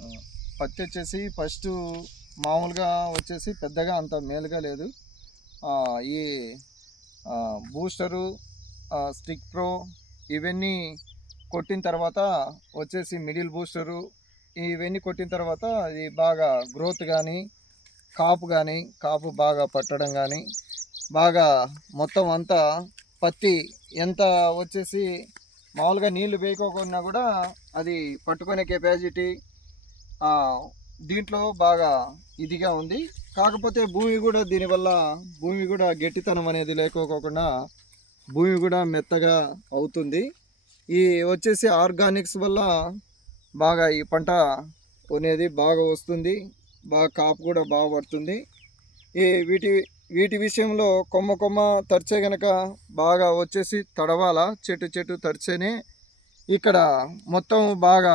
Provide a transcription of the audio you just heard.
ఆ, పత్తి వచ్చేసి ఫస్ట్ మామూలుగా వచ్చేసి పెద్దగా అంత మేలుగా లేదు. ఈ బూస్టరు, స్టిక్ ప్రో ఇవన్నీ కొట్టిన తర్వాత వచ్చేసి మిడిల్ బూస్టరు ఇవన్నీ కొట్టిన తర్వాత అది బాగా గ్రోత్ కానీ కాపు బాగా పట్టడం కానీ బాగా మొత్తం అంతా పత్తి ఎంత వచ్చేసి మామూలుగా నీళ్లు వేయకోకుండా కూడా అది పట్టుకునే కెపాసిటీ దీంట్లో బాగా ఇదిగా ఉంది. కాకపోతే భూమి కూడా గట్టితనం అనేది లేకోకుండా భూమి కూడా మెత్తగా అవుతుంది. ఈ వచ్చేసి ఆర్గానిక్స్ వల్ల బాగా ఈ పంట అనేది బాగా వస్తుంది, బాగా కాపు కూడా బాగా పడుతుంది. ఈ వీటి విషయంలో కొమ్మ తడిచే గనక బాగా వచ్చేసి తడవాల, చెట్టు తడిచేనే ఇక్కడ మొత్తం బాగా